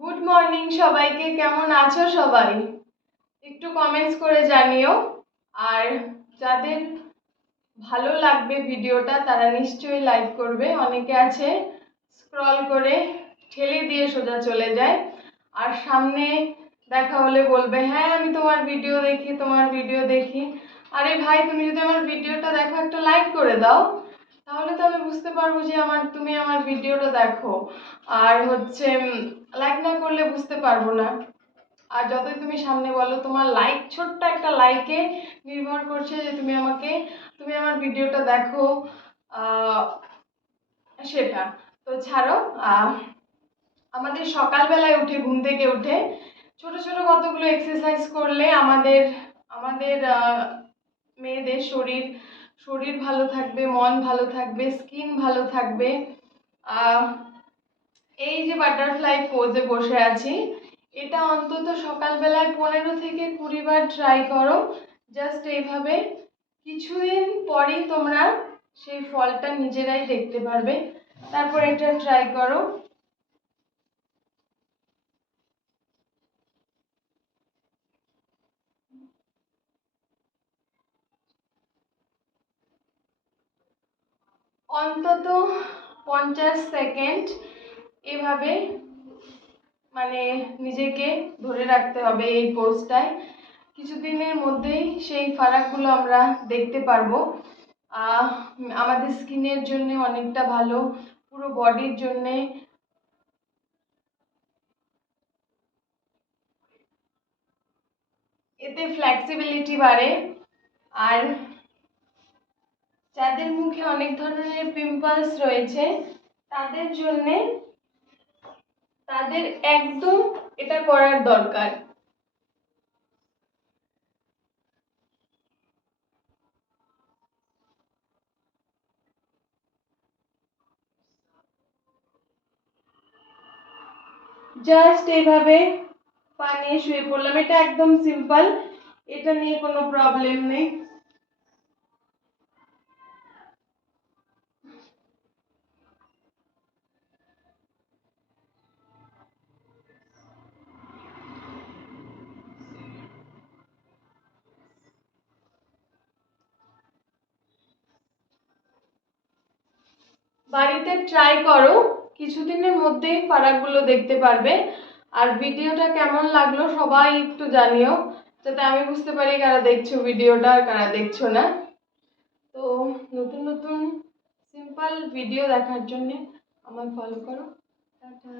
Good morning সবাইকে, কেমন আছো সবাই? একটু কমেন্টস করে জানিও। আর যাদের ভালো লাগবে ভিডিওটা তারা নিশ্চয়ই লাইক করবে। অনেকে আছে স্ক্রল করে ঠেলে দিয়ে সোজা চলে যায়, আর সামনে দেখা হলে বলবে হ্যাঁ আমি তোমার ভিডিও দেখি। আরে ভাই, তুমি যদি আমার ভিডিওটা দেখো একটা লাইক করে দাও, তাহলে তো আমি বুঝতে পারবো যে তুমি আমার ভিডিওটা দেখো। আর লাইক না করলে বুঝতে পারবো না। আর যতই তুমি সামনে বলো, তোমার লাইক, ছোট্ট একটা লাইকে নির্ভর করছে যে তুমি আমার ভিডিওটা দেখো। সেটা তো ছাড়ো। আমাদের সকালবেলায় উঠে, ঘুম থেকে উঠে ছোট ছোট কতগুলো এক্সারসাইজ করলে আমাদের আমাদের মেয়েদের শরীর শরীর ভালো থাকবে, মন ভালো থাকবে, স্কিন ভালো থাকবে। এই যে বাটারফ্লাই পোজে বসে আছি, এটা অন্তত সকালবেলায় 15 থেকে 20 বার ট্রাই করো। জাস্ট এইভাবে কিছুদিন পরেই তোমরা সেই ফলটা নিজেরাই দেখতে পারবে। তারপর এটা ট্রাই করো। অন্তত 50 সেকেন্ড এভাবে নিজেকে ধরে রাখতে হবে এই পোজটায়। কিছুদিনের মধ্যেই সেই ফারাকগুলো আমরা দেখতে পারবো। আমাদের স্কিনের জন্য অনেকটা ভালো, পুরো বডির জন্যে। এতে ফ্লেক্সিবিলিটি বাড়ে। আর যাদের মুখে অনেক ধরনের পিম্পলস রয়েছে তাদের একদম এটা করার দরকার। জাস্ট এইভাবে পা নিয়ে শুয়ে পড়লাম, এটা একদম সিম্পল, এটা নিয়ে কোনো প্রবলেম নেই। বাড়িতে ট্রাই করো, কিছুদিনের মধ্যেই ফারাকগুলো দেখতে পারবে। আর ভিডিওটা কেমন লাগলো সবাই একটু জানিও, যাতে আমি বুঝতে পারি কারা দেখছো ভিডিওটা আর কারা দেখছো না। তো নতুন নতুন সিম্পল ভিডিও দেখার জন্য আমায় ফলো করো। টাটা।